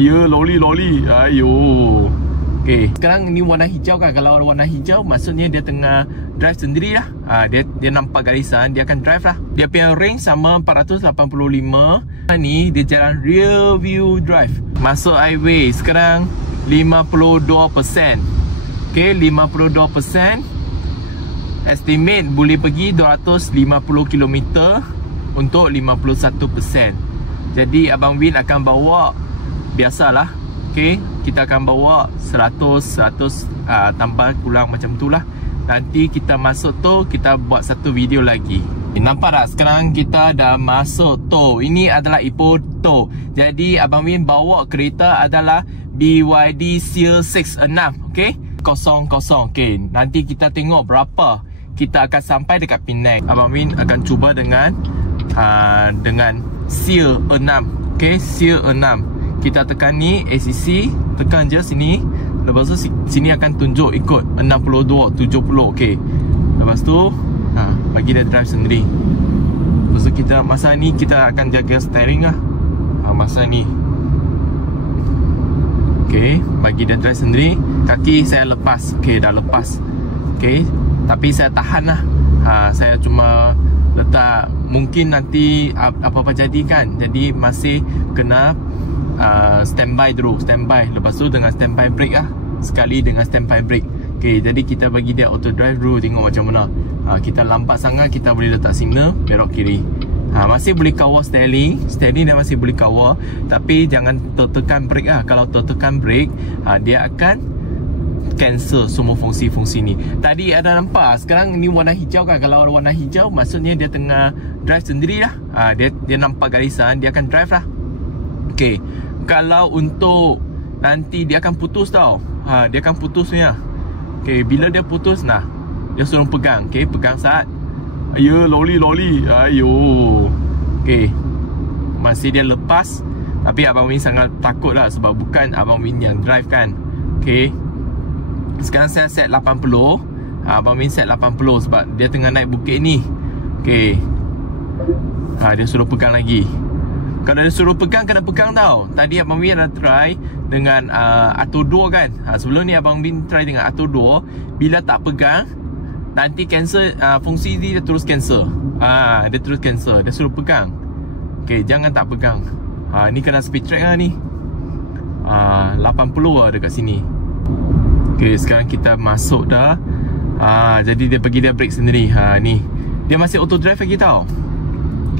Ya, loli. Ayo. Okey, sekarang ni warna hijau kan. Kalau warna hijau maksudnya dia tengah drive sendiri lah. Dia nampak garisan, dia akan drive lah. Dia punya range sama 485. Ni dia jalan rear view drive. Masuk highway sekarang 52%. Okey, 52%. Estimate boleh pergi 250 km untuk 51%. Jadi Abang Win akan bawa biasalah. Okey, kita akan bawa 100 tambah kurang macam tu lah. Nanti kita masuk tol, kita buat satu video lagi. Nampak tak? Sekarang kita dah masuk tol. Ini adalah Ipoh tol. Jadi Abang Win bawa kereta adalah BYD Seal 66. Okey, 00. Okey, nanti kita tengok berapa kita akan sampai dekat Penang. Abang Win akan cuba dengan Seal 6. Okey, Seal 6. Kita tekan ni ACC, tekan je sini. Lepas tu sini akan tunjuk ikut 62, 70. Okey. Lepas tu bagi dia drive sendiri. Lepas tu kita masa ni kita akan jaga steering lah. Masa ni. Okey, bagi dia drive sendiri. Kaki saya lepas. Okey, dah lepas. Okey, tapi saya tahan lah. Saya cuma letak, mungkin nanti apa-apa jadi kan. Jadi masih kena standby dulu, standby. Lepas tu dengan standby brake lah. Sekali dengan standby brake. Okay, jadi kita bagi dia auto drive dulu, tengok macam mana. Kita lambat sangat, kita boleh letak signal belok kiri. Masih boleh kawal steering. Steering dia masih boleh kawal. Tapi jangan tertekan brake lah. Kalau tertekan brake, dia akan cancel semua fungsi-fungsi ni. Tadi ada nampak, sekarang ni warna hijau kan. Kalau warna hijau maksudnya dia tengah drive sendiri lah. Dia nampak garisan, dia akan drive lah. Okay, kalau untuk nanti dia akan putus tau. Dia akan putus ni lah. Okay, bila dia putus, dia suruh pegang. Okay, pegang saat. Ya, loli. Ayo. Okay, masih dia lepas. Tapi Abang Win sangat takut lah, sebab bukan Abang Win yang drive kan. Okay, sekarang saya set 80. Abang Win set 80 sebab dia tengah naik bukit ni. Okay, dia suruh pegang lagi. Kalau dia suruh pegang, kena pegang tau. Tadi Abang Win dah try dengan Auto 2 kan. Sebelum ni Abang Win try dengan Auto 2. Bila tak pegang, nanti cancel, fungsi dia terus cancel. Dia terus cancel. Dia suruh pegang. Okay, jangan tak pegang. Ni kena speed track lah ni. 80 lah dekat sini. Okay, sekarang kita masuk dah. Jadi dia pergi dia brake sendiri. Ni dia masih auto drive lagi tau.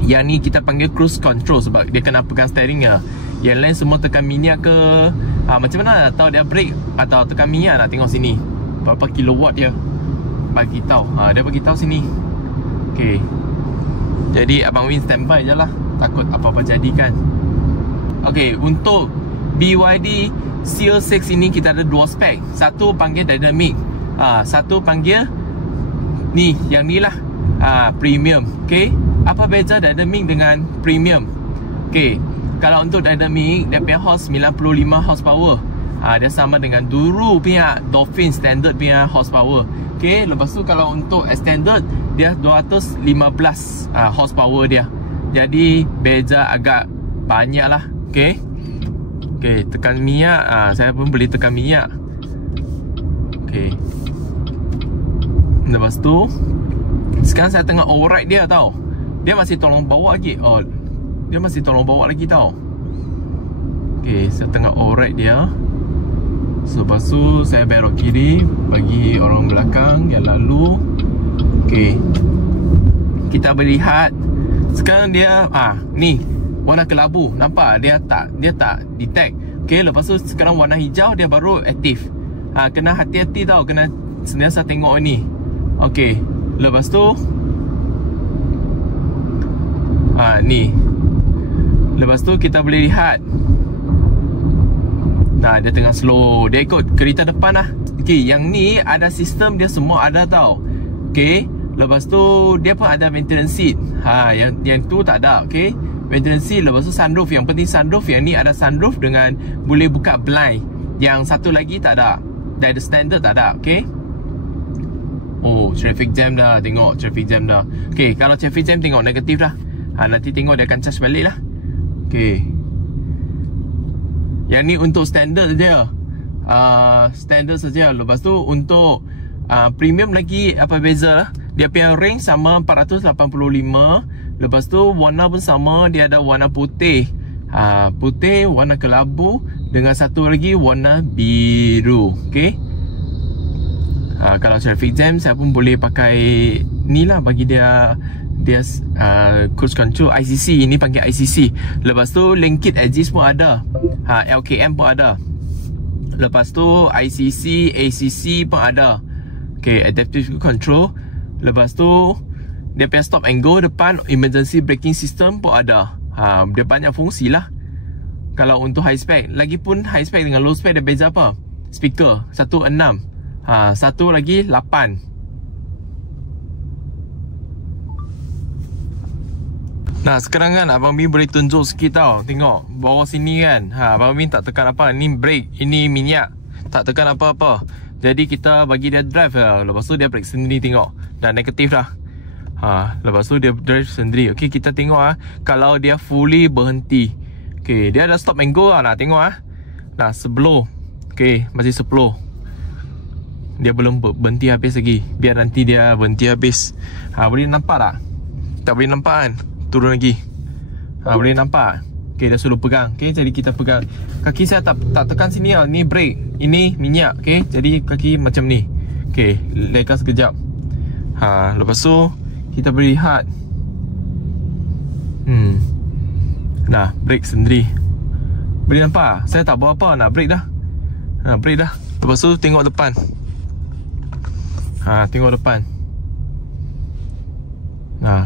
Yang ni kita panggil cruise control sebab dia kena pegang steering lah. Yang lain semua tekan minyak ke. Macam mana nak tahu dia brake atau tekan minyak? Nak tengok sini berapa kilowatt dia bagi tahu. Dia bagi tahu sini. Okay, jadi Abang Win standby je lah, takut apa-apa jadi kan. Okay, untuk BYD Seal 6 ini kita ada dua spek. Satu panggil dynamic, satu panggil ni, yang ni lah, premium. Okay, apa beza dynamic dengan premium? Okay, kalau untuk dynamic, dia punya horse 95 horsepower. Dia sama dengan dulu punya Dolphin standard punya horsepower. Okay, lepas tu kalau untuk extended, dia 215 horsepower dia. Jadi beza agak banyak lah. Okay, okay, tekan minyak. Saya pun boleh tekan minyak. Okay, lepas tu sekarang saya tengah override dia tau. Dia masih tolong bawa lagi. Dia masih tolong bawa lagi tau. Okay, saya tengah override dia. So, lepas tu saya belok kiri bagi orang belakang yang lalu. Okay, kita boleh lihat sekarang dia ni warna kelabu. Nampak? Dia tak detect. Okay, lepas tu sekarang warna hijau, dia baru aktif. Kena hati-hati tau, kena sentiasa tengok ni. Okay, lepas tu ni. Lepas tu kita boleh lihat dia tengah slow. Dia ikut kereta depan lah. Okay, yang ni ada sistem dia semua ada tau. Okay, lepas tu dia pun ada maintenance seat. Yang tu tak ada. Okay, maintenance seat. Lepas tu sunroof. Yang penting sunroof. Yang ni ada sunroof dengan boleh buka blind. Yang satu lagi tak ada. Dari standard tak ada. Okay. Oh, traffic jam dah. Tengok traffic jam dah. Okay, kalau traffic jam tengok negatif dah. Nanti tengok dia akan charge balik lah. Okay, Yang ni untuk standard saja. Standard saja. Lepas tu untuk premium lagi apa beza lah. Dia punya range sama 485. Lepas tu warna pun sama, dia ada warna putih. Putih, warna kelabu dengan satu lagi warna biru. Okey. Kalau traffic jam saya pun boleh pakai ni lah, bagi dia cruise control ICC. Ini panggil ICC. Lepas tu link kit assist pun ada. LKM pun ada. Lepas tu ICC, ACC pun ada. Okay, adaptive control. Lepas tu dia punya stop and go depan, emergency braking system pun ada. Dia banyak fungsi lah. Kalau untuk high spec, lagipun high spec dengan low spec dia beza apa? Speaker 1.6, satu lagi 8. Nah, sekarang kan Abang Bin boleh tunjuk sikit tau. Tengok bawah sini kan. Abang Bin tak tekan apa. Ni brake, ini minyak. Tak tekan apa-apa. Jadi kita bagi dia drive lah. Lepas tu dia brake sendiri, tengok. Dah negatif dah. Lepas tu dia drive sendiri. Okay, kita tengok kalau dia fully berhenti. Okay, dia ada stop and go lah. Nah, tengok Nah, sebelum. Okay, masih 10. Dia belum berhenti habis lagi. Biar nanti dia berhenti habis. Boleh nampak tak? Tak boleh nampak kan? Turun lagi. Boleh nampak? Okay, dah suruh pegang. Okay, jadi kita pegang. Kaki saya tak tekan sini lah. Ni brake, ini minyak. Okay, jadi kaki macam ni. Okay, leka sekejap. Lepas tu kita boleh lihat. Nah, brake sendiri. Boleh nampak? Saya tak buat apa, nak brake dah. Brake dah. Lepas tu tengok depan. Tengok depan.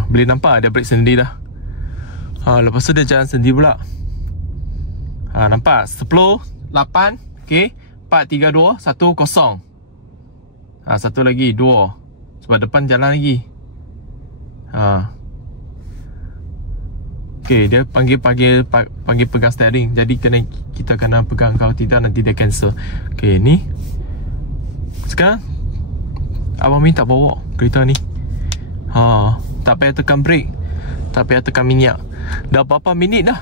Boleh nampak dia brake sendiri dah. Lepas tu dia jalan sendiri pula. Nampak? 10, 8, okay, 4, 3, 2, 1, 0. Satu lagi, 2. Sebab depan jalan lagi. Okay, dia panggil pegang steering. Jadi kita kena pegang, kalau tidak nanti dia cancel. Okay, ni sekarang Abang Bin tak bawa kereta ni. Tak payah tekan brake, tak payah tekan minyak. Dah berapa minit dah.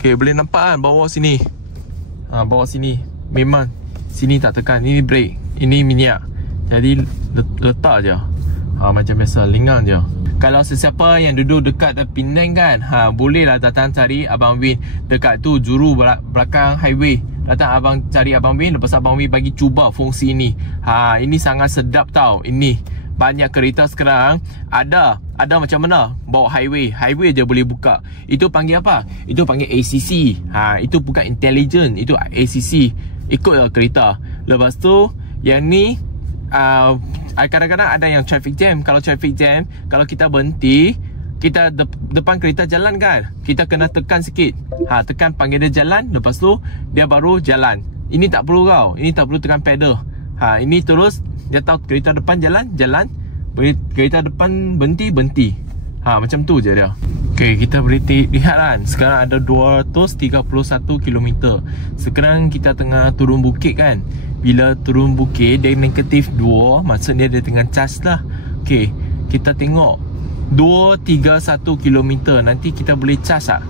Okay, boleh nampak kan bawah sini. Bawah sini memang sini tak tekan. Ini brake, ini minyak. Jadi letak je. Macam biasa, lengang je. Kalau sesiapa yang duduk dekat Penang kan, bolehlah datang cari Abang Bin dekat tu, juru belakang highway. Datang abang cari Abang Bin. Lepas Abang Bin bagi cuba fungsi ini. Ini sangat sedap tau. Ini banyak kereta sekarang ada macam mana bawa highway je boleh buka. Itu panggil apa? Itu panggil ACC. Itu bukan intelligent, itu ACC. Ikutlah kereta. Lepas tu yang ni kadang-kadang ada yang traffic jam. Kalau traffic jam, kalau kita berhenti, kita depan kereta jalan kan, kita kena tekan sikit. Tekan, panggil dia jalan. Lepas tu dia baru jalan. Ini tak perlu kau. Ini tak perlu tekan pedal. Ini terus dia tahu kereta depan jalan. Kereta depan berhenti. Macam tu je dia. Okay, kita boleh lihat kan. Sekarang ada 231 km. Sekarang kita tengah turun bukit kan. Bila turun bukit dia negatif 2, maksudnya dia tengah charge lah. Okay, kita tengok 231 km. Nanti kita boleh charge tak?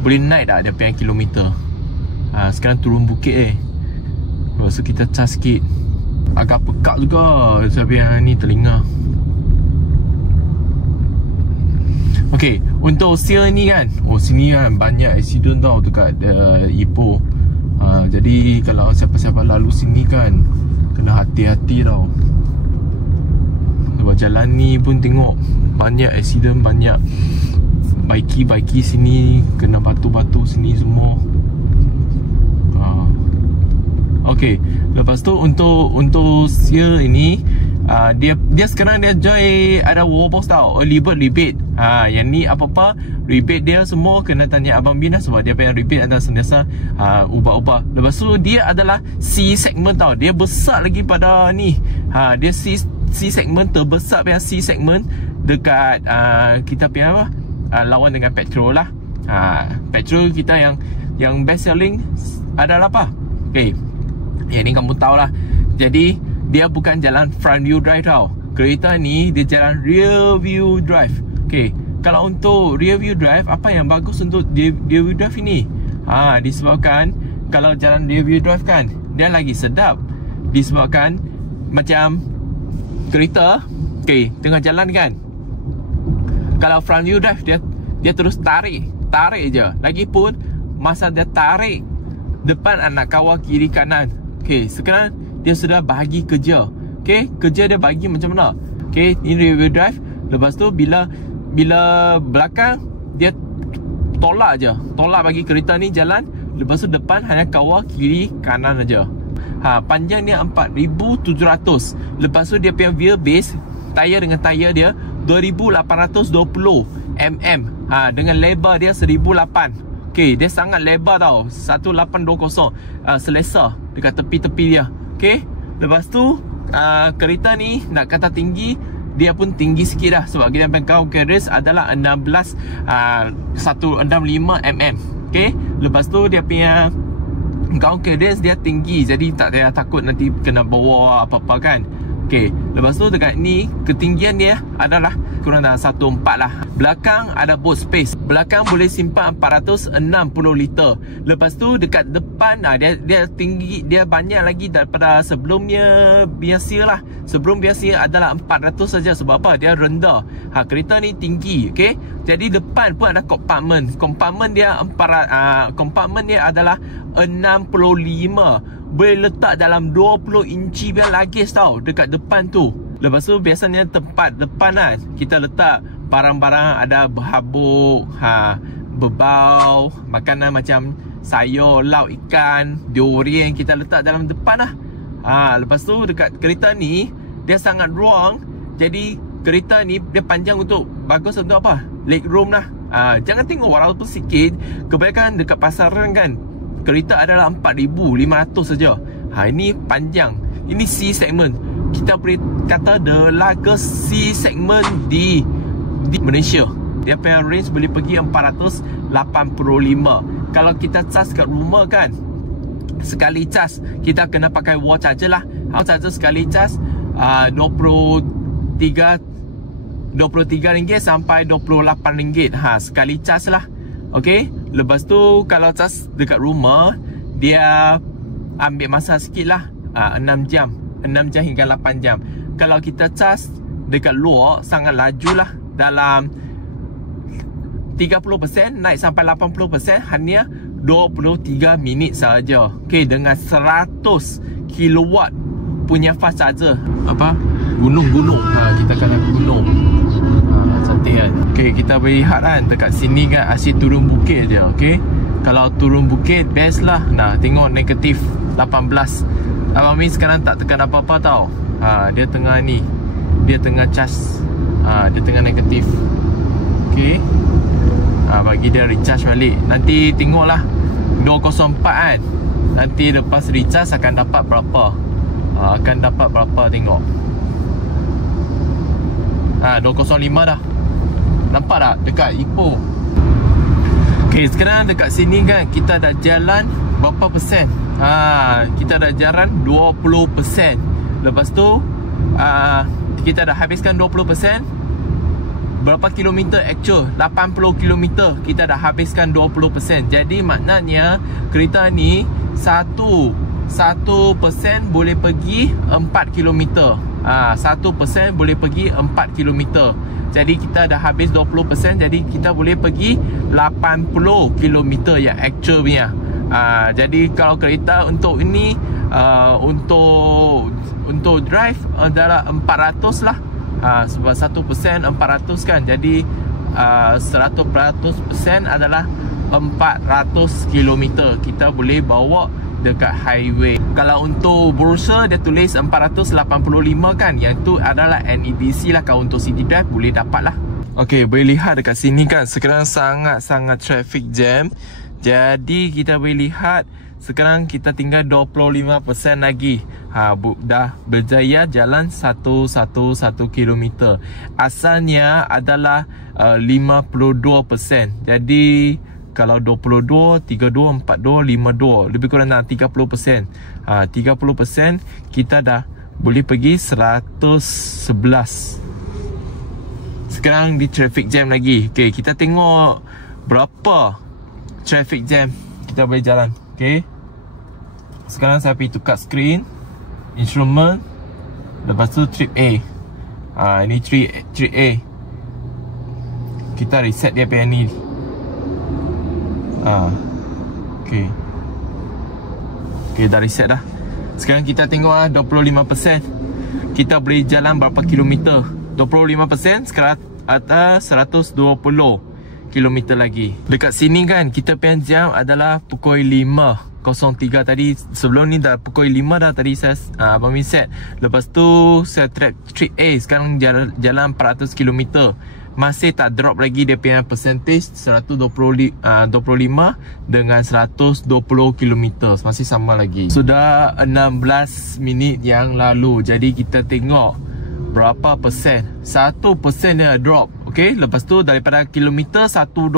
Boleh naik tak dia punya kilometer? Sekarang turun bukit Lepas tu kita charge sikit. Agak pekak juga tapi yang ni telinga. Okay, untuk seal ni kan, sini kan banyak accident tau dekat Ipoh. Jadi kalau siapa-siapa lalu sini kan, kena hati-hati tau. Sebab jalan ni pun tengok banyak accident, banyak baiki sini kena batu-batu sini semua. Okay, lepas tu untuk seal ini, dia sekarang dia join ada war box tau, early bird rebate. Yang ni apa-apa rebate dia semua kena tanya Abang Bin lah. Sebab dia punya rebate ada sentiasa ubah-ubah. Lepas tu dia adalah C segment tau. Dia besar lagi pada ni. Dia C segment, terbesar punya C segment dekat kita punya apa, lawan dengan petrol lah. Petrol kita yang best selling adalah apa? Okay, yang ni kamu tahu lah. Jadi dia bukan jalan front view drive tau. Kereta ni dia jalan rear view drive. Okay, kalau untuk rear view drive, apa yang bagus untuk rear view drive ini? Disebabkan kalau jalan rear wheel drive kan, dia lagi sedap. Disebabkan macam kereta, tengah jalan kan, kalau front wheel drive dia terus tarik je. Lagipun masa dia tarik, depan nak kawal kiri kanan. Sekarang dia sudah bahagi kerja. Kerja dia bagi macam mana? Ini rear wheel drive. Lepas tu bila belakang, dia tolak bagi kereta ni jalan. Lepas tu depan hanya kawal kiri kanan aja. Panjang dia 4,700. Lepas tu dia punya wheelbase, tayar dengan tayar dia 2,820 mm. Dengan lebar dia 1,008. Dia sangat lebar tau. 1820 selesa dekat tepi-tepi dia. Lepas tu kereta ni nak kata tinggi, dia pun tinggi sikit dah. Sebab kita punya ground clearance adalah 165 mm. Lepas tu dia punya ground clearance dia tinggi. Jadi tak payah takut nanti kena bawa apa-apa kan. Lepas tu dekat ni, ketinggian dia adalah kurang dalam 1.4 lah. Belakang ada boot space. Belakang boleh simpan 460 liter. Lepas tu dekat depan dia tinggi, dia banyak lagi daripada sebelumnya biasa lah. Sebelum biasa adalah 400 saja. Sebab apa? Dia rendah. Kereta ni tinggi. Jadi depan pun ada compartment. Compartment dia adalah 65. Boleh letak dalam 20 inci biar lagis tau dekat depan tu. Lepas tu biasanya tempat depan kan, kita letak barang-barang, ada berhabuk, berbau, makanan macam sayur, lauk, ikan, durian, kita letak dalam depan lah. Lepas tu dekat kereta ni, dia sangat ruang. Jadi kereta ni dia panjang untuk, bagus untuk apa? Leg room lah. Jangan tengok walaupun sikit. Kebanyakan dekat pasaran kan, kereta adalah 4,500 saja. Ini panjang. Ini C segment. Kita boleh kata the largest C segment di Malaysia. Dia punya range boleh pergi 485. Kalau kita charge kat rumah kan, sekali charge kita kena pakai wall charger lah. Wall charger sekali charge RM23 sampai RM28 sekali charge lah. Lepas tu kalau charge dekat rumah, dia ambil masa sikit lah, 6 jam hingga 8 jam. Kalau kita charge dekat luar, sangat laju lah. Dalam 30% naik sampai 80% hanya 23 minit sahaja. Dengan 100 kilowatt punya fast charger. Gunung-gunung. Kita kena gunung. Cantik kan. Kita boleh lihat kan, dekat sini kan asyik turun bukit je. Kalau turun bukit best lah. Tengok negatif 18. Abang Min sekarang tak tekan apa-apa tau. Dia tengah ni, dia tengah charge. Dia tengah negatif. Bagi dia recharge balik. Nanti tengoklah 204 kan, nanti lepas recharge akan dapat berapa. Tengok 205 dah. Nampak tak dekat Ipoh. Sekarang dekat sini kan, kita dah jalan berapa persen? Kita dah jalan 20%. Lepas tu kita dah habiskan 20%. Berapa kilometer actual? 80 kilometer. Kita dah habiskan 20%. Jadi maknanya kereta ni 1% boleh pergi 4 kilometer. 1% boleh pergi 4 kilometer. Jadi kita dah habis 20%. Jadi kita boleh pergi 80 kilometer yang actual punya. Jadi kalau kereta untuk ini, untuk drive adalah 400 lah. Sebab 1% 400 kan. Jadi 100% adalah 400 kilometer kita boleh bawa dekat highway. Kalau untuk brosur dia tulis 485 kan, yang tu adalah NEDC lah. Kalau untuk city drive boleh dapat lah. boleh lihat dekat sini kan, sekarang sangat-sangat traffic jam. Jadi kita boleh lihat sekarang kita tinggal 25% lagi. Dah berjaya jalan 111 km. Asalnya adalah 52%. Jadi kalau 22, 32, 42, 52, lebih kurang dalam 30%. 30% kita dah boleh pergi 111. Sekarang di traffic jam lagi. Kita tengok berapa traffic jam kita boleh jalan. Okay, sekarang saya pergi tukar screen, instrument, lepas tu trip A. Ini trip A. Kita reset dia punya ni. Okay, dah reset dah. Sekarang kita tengok 25%. Kita boleh jalan berapa kilometer? 25%. Sekarang atas 120 kilometer lagi. Dekat sini kan kita punya jam adalah pukul 5.03 tadi. Sebelum ni dah pukul 5 dah tadi saya Abang Min set. Lepas tu saya trip A. Sekarang jalan 400 kilometer. Masih tak drop lagi dia punya percentage 125 dengan 120 km. Masih sama lagi. Sudah 16 minit yang lalu. Jadi kita tengok berapa persen. 1% dia drop. Okay, lepas tu daripada kilometer 120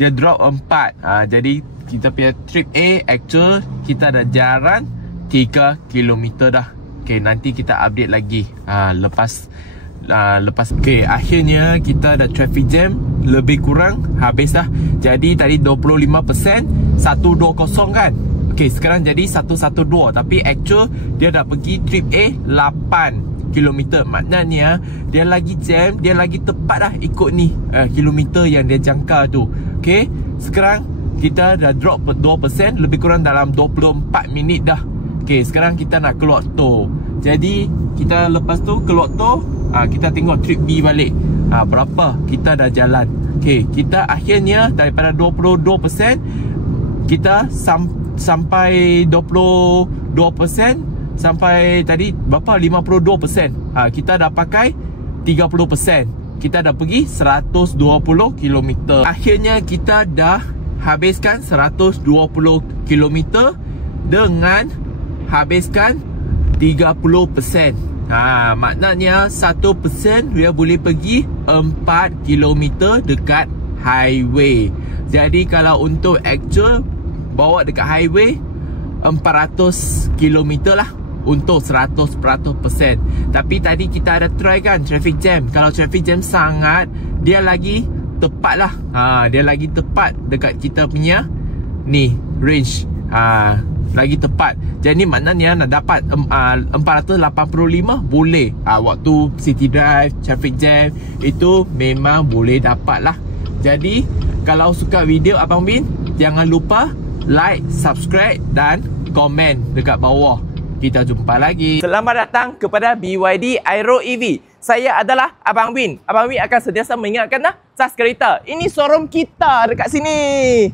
dia drop 4. Jadi kita punya trip A actual kita dah jalan 3 km dah. Okay, nanti kita update lagi lepas. Okay, akhirnya kita dah traffic jam lebih kurang habis dah. Jadi tadi 25% 120 kan. Okay, sekarang jadi 112. Tapi actual dia dah pergi trip A 8 km. Maknanya dia lagi jam, dia lagi tepat dah ikut ni kilometer yang dia jangka tu. Okay, sekarang kita dah drop 2%, lebih kurang dalam 24 minit dah. Okay, sekarang kita nak keluar tol. Jadi kita lepas tu keluar tol, kita tengok trip B balik. Berapa kita dah jalan. Okay, kita akhirnya daripada 22% kita sampai 22%. Sampai tadi berapa? 52%. Kita dah pakai 30%. Kita dah pergi 120 km. Akhirnya kita dah habiskan 120 km dengan habiskan 30%. Maknanya 1% dia boleh pergi 4 km dekat highway. Jadi kalau untuk actual bawa dekat highway 400 km lah untuk 100%. Tapi tadi kita ada try kan traffic jam. Kalau traffic jam sangat, dia lagi tepat lah. Dia lagi tepat dekat kita punya ni range. Lagi tepat. Jadi maknanya nak dapat 485 boleh. Waktu city drive, traffic jam itu memang boleh dapat lah. Jadi kalau suka video Abang Min, jangan lupa like, subscribe dan komen dekat bawah. Kita jumpa lagi. Selamat datang kepada BYD Aero EV. Saya adalah Abang Min. Abang Min akan sentiasa mengingatkan sas kereta. Ini showroom kita dekat sini.